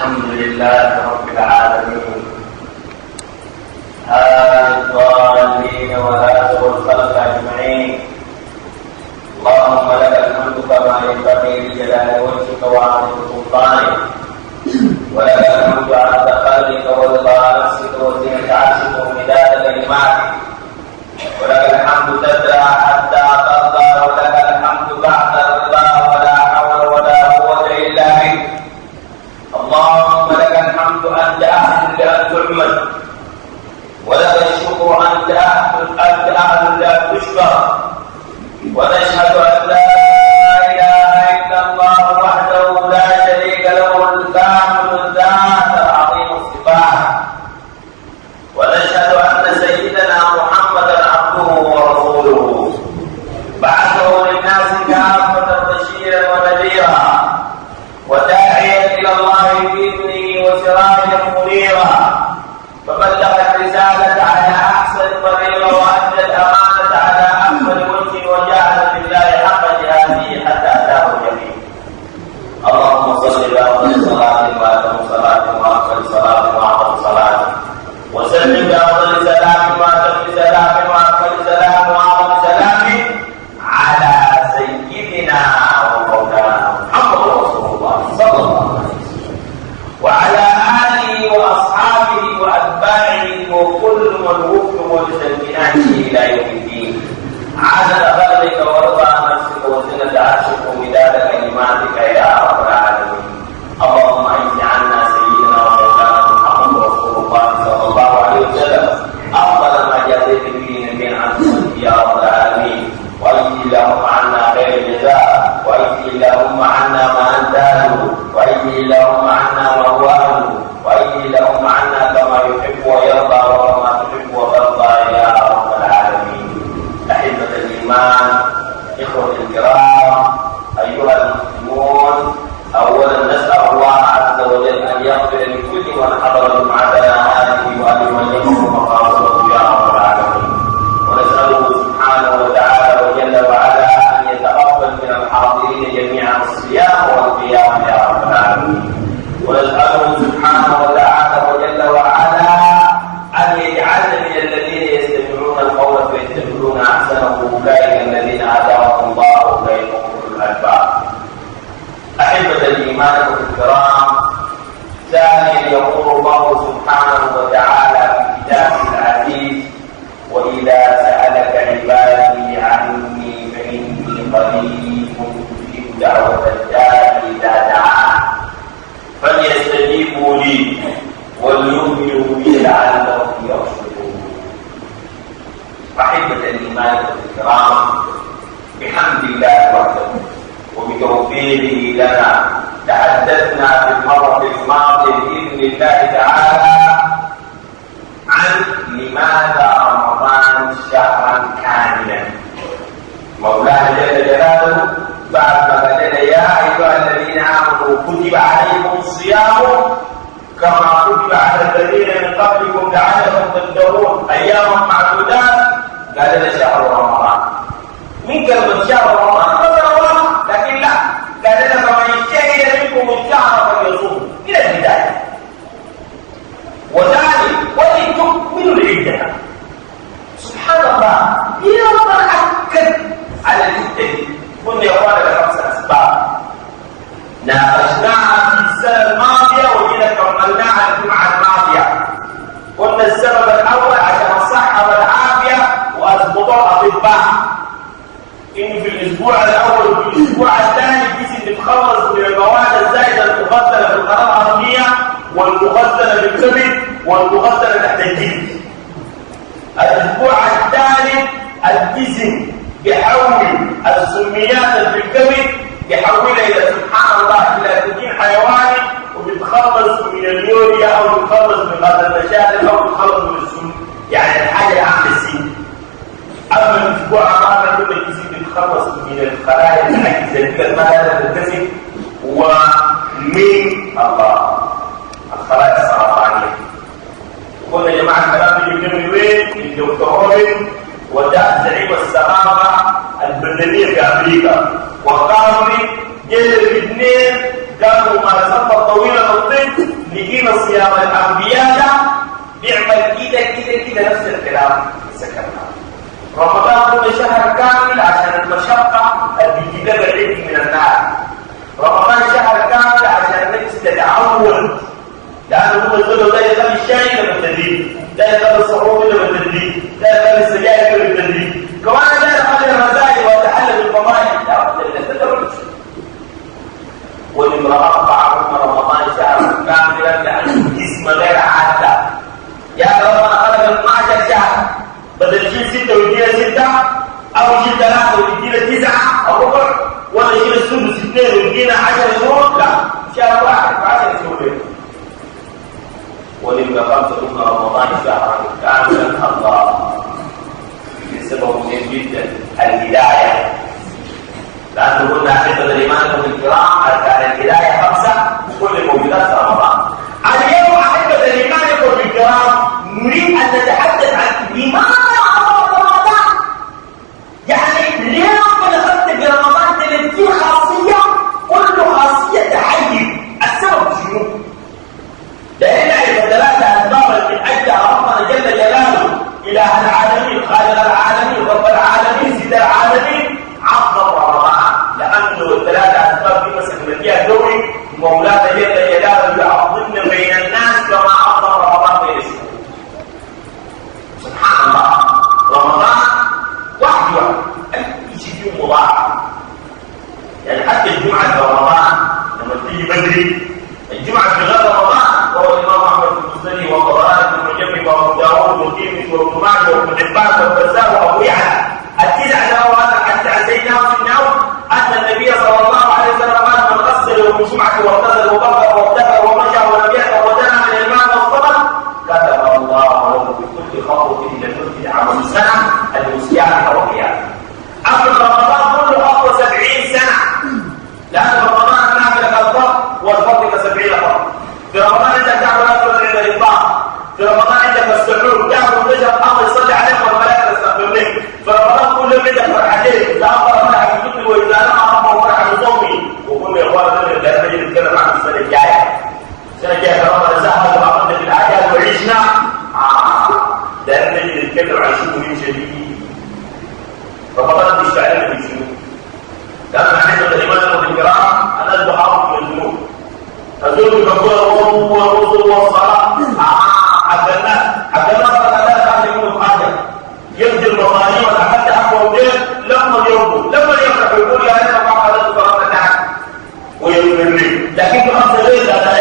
الحمد لله رب العالمين هادي الضالين وهادي الخلق أجمعين. اللهم لك الحمد كما ينبغي لجلال وجهك وعظيم سلطانك، ولك الحمد عند خلقك ورضا نفسك وزينة عرشك ومداد كلماتك، ولك الحمد تدعى حتى ترضى، ولك الحمد بعد الرضا، ولا حول ولا قوة إلا بك. اللهم لك الحمد أنت أهل لأن تعمل، ولك الشكر أنت أهل لأن تشكر. ونشهد أن لا إله إلا الله وحده لا شريك له الكامل الذات العظيم الصفات. ونشهد أن سيدنا محمدا عبده ورسوله، بعثه للناس كافة بشيرا ونذيرا وداعيا إلى الله بإذنه وسراجا منيرا، فبلغ الرسالة على أحسن طريقة وأدى الأمانة على أكمل وجه وجاهد في الله حق جهاده حتى أتاه اليقين. اللهم صل بأفضل صلاة وأتم صلاة وأفضل صلاة وأعظم صلاة، وسلم بأفضل سلام وأتم سلام وأفضل سلام وأعظم سلام على سيدنا ومولانا محمد رسول الله صلى الله عليه وسلم، وعلى آله وأصحابه وأتباعه وكل من وفق لسلكناته إلى يوم الدين. عدد خلقك ورضا نفسك وزنة عرشك ومداد كلماتك يا رب العالمين. اللهم أعز عنا سيدنا ومولانا محمد رسول الله صلى الله عليه وسلم أفضل ما جازيت به نبيا عن سنته يا رب العالمين، وأجزي اللهم عنا خير الجزاء، وأجزي اللهم عنا ما أنت أهله، وأجزي اللهم عنا ما هو أهله، وأجزي اللهم عنا كما يحب ويرضى وكما تحب وترضى يا رب العالمين. أحبة الإيمان، إخوة الكرام، أيها المسلمون، أولا نسأل الله عز وجل أن يغفر لكل من حضر جمعتنا هذه وأن يملكه مقاصده يا رب العالمين. ونسأله سبحانه وتعالى وجل وعلا أن يتقبل من الحاضرين جميعا الصيام والقيام يا رب العالمين. ونسأله سبحانه وتعالى وجل وعلا أن يجعلنا من الذين يستمعون القول فيتبعون أحسنه، أولئك الذين هداهم الله وأولئك هم أولو الألباب. أحبة الإيمان والكرام، ثانيا يقول الله سبحانه وتعالى في كتابه العزيز: وإذا سألك عبادي عني فإني قريب أجيب دعوة الداعي إذا دعان فليستجيبوا لي وليؤمنوا بي لعلهم يرشدون. أحبة الإيمان والكرام، بحمد الله وحده وبتوفيقه لنا تحدثنا في المرة الماضية بإذن الله تعالى عن لماذا رمضان شهرا كاملا. مولانا جل جلاله بعد ما قال يا أيها الذين آمنوا كتب عليكم الصيام كما كتب على الذين من قبلكم لعلكم تتقون أياما معدودات. قال لنا شهر رمضان. من كلمة شهر رمضان لكن لا، قال لنا فمن شهد منكم الشهر فليصوم إلى البداية. وذلك ولتكملوا العدة. سبحان الله، يا رب أكد على العدة. قلنا يا اخوانا ب5 أسباب ناقشناها في السنة الماضية وجينا كملناها الجمعة الماضية. قلنا السبب الأول عشان الصحة والعافية وأضبط الأطباء، إن في الأسبوع الأول وفي الأسبوع الثاني الجسم بيتخلص من المواد الزائدة المخزنة في القناة الهضمية والمخزنة في الكبد والمخزنة تحت الجلد. الأسبوع الثالث الجسم بيحول السميات في الكبد يحولها إلى سبحان الله إلى بروتين حيواني، وبيتخلص من اليوريا أو بيتخلص من غاز المشاكل أو بيتخلص من السم، يعني الحاجة العامة السن. أما الأسبوع الرابع كل الجسم بيتخلص من الخلايا الحاجزة اللي ما لا تنتسب ومن الله الخلايا السرطانية. قلنا يا جماعة الكلام ده يجيب من وين؟ من دكتور روبن وده زعيم الثقافة البلدانية في أمريكا، وقالوا لي جيل الاثنين قالوا ممارسات طويلة للطب تقول ده يخلي الشاي ده بالتدريج، ده يخلي الصحون ده بالتدريج، ده يخلي السجاير ده بالتدريج، كمان ده يخلي الرذائل وتحلل بالضمائر. لا بد ان تتدرج. والامرأة بعضهم رمضان شهر كاملا لأنه جسم غير عادة. يا ربنا خلق 12 شهر بدل يشيل 6 ويدينا 6 أو يشيل 3 ويدينا 9 أو ربع، ولا يشيل السدس 2 ويدينا 10 شهور. لا، شهر واحد ب10 شهور. ولما 5 من رمضان شهرا كاملا الله لسبب مهم جدا الهداية. لأنه قلنا أحبة الإيمان والكرام أركان الهداية 5 وكل موجودات في رمضان. اليوم أحبة الإيمان والكرام نريد أن نتحدث عن لماذا رمضان؟ يعني ليه ربنا خلق في رمضان 30 خاصية كل خاصية تحيز؟ السبب شنو؟ لأن نعرف 3 أسباب من أجلها ربنا جل جلاله إله العالمين خالق العالمين رب العالمين سيد العالمين عظم رمضان، لأنه ال3 أسباب دي مثل ما فيها دوري مولانا جل جلاله يعظمنا بين الناس كما عظم رمضان بين الشهور. سبحان الله، رمضان وحده أي شيء فيه مضاعف. يعني حتى الجمعة في رمضان لما تيجي بدري، الجمعة في غير رمضان وهو الإمام أحمد بن مسلم وطبراني بن مجمع وأبو داوود والترمذي وابن ماجه وابن حبان والبزار وأبو يعلى ال9 دعوات عن سيدنا مسلم أن النبي صلى الله عليه وسلم قال من غسل يوم الجمعة واغتسل وبكر وابتكر ومشى ولم يأت ودنا من الإمام والصبر كتب الله له بكل خطوة إلى تلك عمل سنة المسيئة وقيامه. أما رمضان كله خطوة 70 سنة، لأن رمضان نافلة كالفرض والفرض ك70 فرض. في رمضان أنت تعمل أكثر عند الإفطار، في رمضان عندك السحور تعمل تشرب أمر يصلي عليك والملائكة تستغفر لك. في رمضان كله عندك فرحتين، تأخر فرحة الفطر وإذا نعم وفرحة صومي. وكل إخواننا اللي نجي نتكلم عن السنة الجاية. السنة الجاية رمضان زهد وعملنا في الأعياد وعيشنا. لأن نجي نتكلم عن شيء مهم شديد. رمضان مش فعلا في شنو؟ لأن حسب الإيمان والكرام أنا أصبح من الذنوب. أزول بقول الوضوء والوضوء والصلاة. عبد الله صلى الله عليه وسلم حاجة يبدي المظالم وتحدى أقوى ودين لما يفرح يقول يا رب ما قدرت صلاة النعم ويغفر لي، لكن بخمسة ليس هذا